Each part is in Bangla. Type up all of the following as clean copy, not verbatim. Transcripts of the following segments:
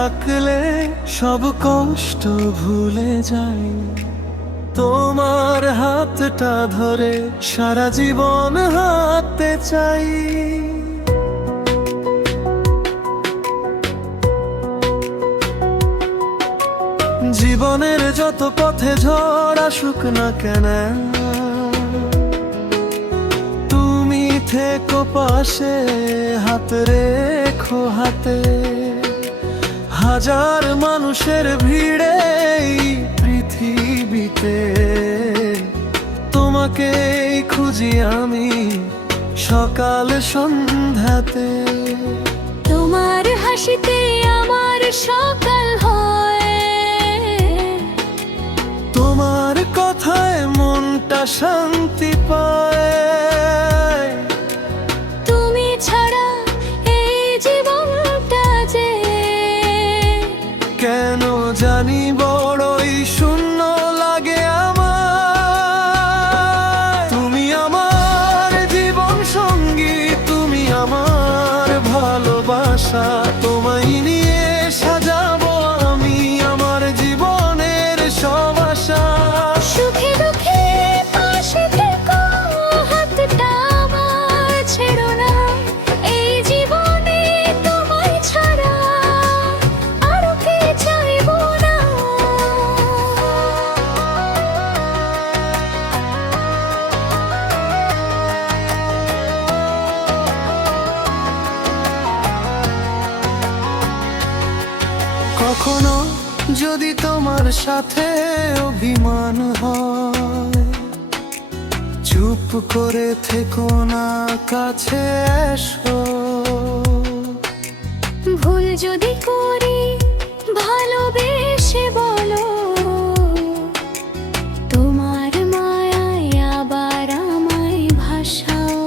থাকলে সব কষ্ট ভুলে যাই। তোমার হাতটা ধরে সারা জীবন হাঁটতে চাই। জীবনের যত পথে ঝড় আসুক না কেন, তুমি থেকো পাশে, হাত রেখো হাতে। হাজার মানুষের ভিড়ে এই পৃথিবীতে তোমাকেই খুঁজি আমি সকাল সন্ধ্যাতে। তোমার হাসিতে আমার সকাল হয়, তোমার কথায় মনটা শান্তি পায়। তুমি ছাড়া এই জীবনটা যে কেন জানি বড়ই শূন্য লাগে আমার। তুমি আমার জীবন সঙ্গী, তুমি আমার ভালোবাসা। তোমায় নিয়ে সাজাবো আমি আমার জীবনের সব আশা। সুখে দুঃখে পাশে থেকো, হাতটা আমার ছেড়ো না। এই জীবনে তোমায় ছাড়া আরো কে চাইবো না। কখনো যদি তোমার সাথে অভিমান হয়, চুপ করে থেকো না, কাছে এসো। ভুল যদি করি ভালোবেসে বলো, তোমার মায়ায় আবার আমায় ভাসাও।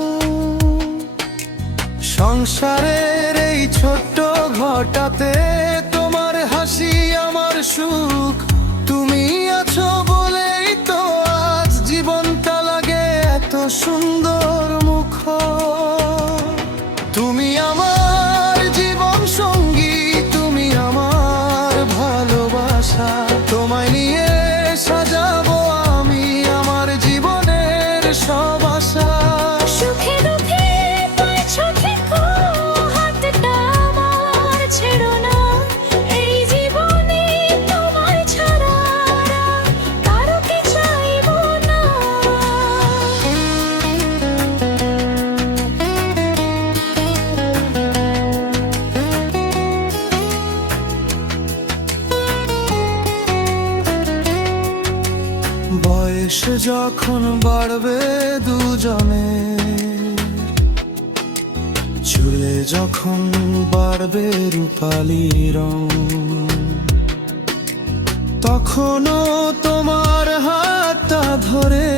সংসারের এই ছোট্ট ঘরটাতে তোমার হাসি আমার সুখ। তুমি আছো বলেই তো আজ জীবনটা লাগে এত সুন্দর মুখর। তুমি আমার জীবন সঙ্গী, তুমি আমার ভালোবাসা। তোমায় নিয়ে সাজাবো আমি আমার জীবনের সব আশা। সুখে দুঃখে পাশে থেকো, হাতটা আমার ছেড়ো না। এই জীবনে তোমায় ছাড়া কারো কে চাইবো না। বয়স যখন বাড়বে দুজনে, চুলে যখন বাড়বে রূপালি রং, তখনও তোমার হাতটা ধরে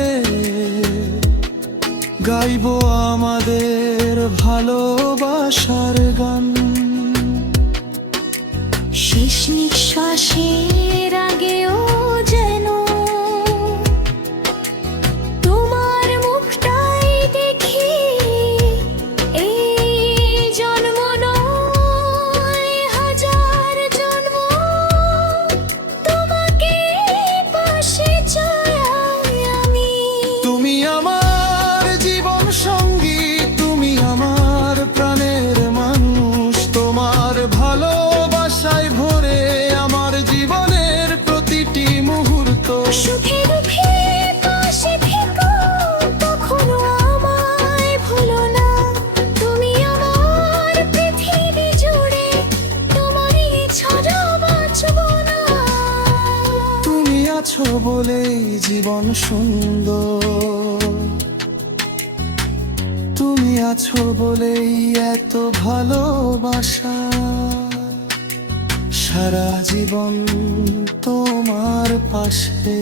গাইবো আমাদের ভালোবাসার গান। শেষ নিঃশ্বাসের আগেও যেন তোমার মুখটাই দেখি। এই জন্ম নয় হাজার জন্ম তোমাকে পাশে চাই আমি। তুমি আমার জীবন সঙ্গী, তুমি আমার প্রাণের মানুষ। তোমার ভালোবাসায় ভরে আমার জীবনের প্রতিটি মুহূর্ত। সুখে দুঃখে পাশে থেকো, কখনো আমায় ভুলো না। তুমি আমার পৃথিবী জুড়ে, তোমারই ছাড়া বাঁচবো না। তুমি আছো বলেই জীবন সুন্দর, তুমি আছো বলেই এত ভালোবাসা। সারা জীবন তোমার পাশে,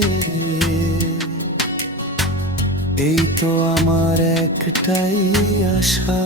এই তো আমার একটাই আশা।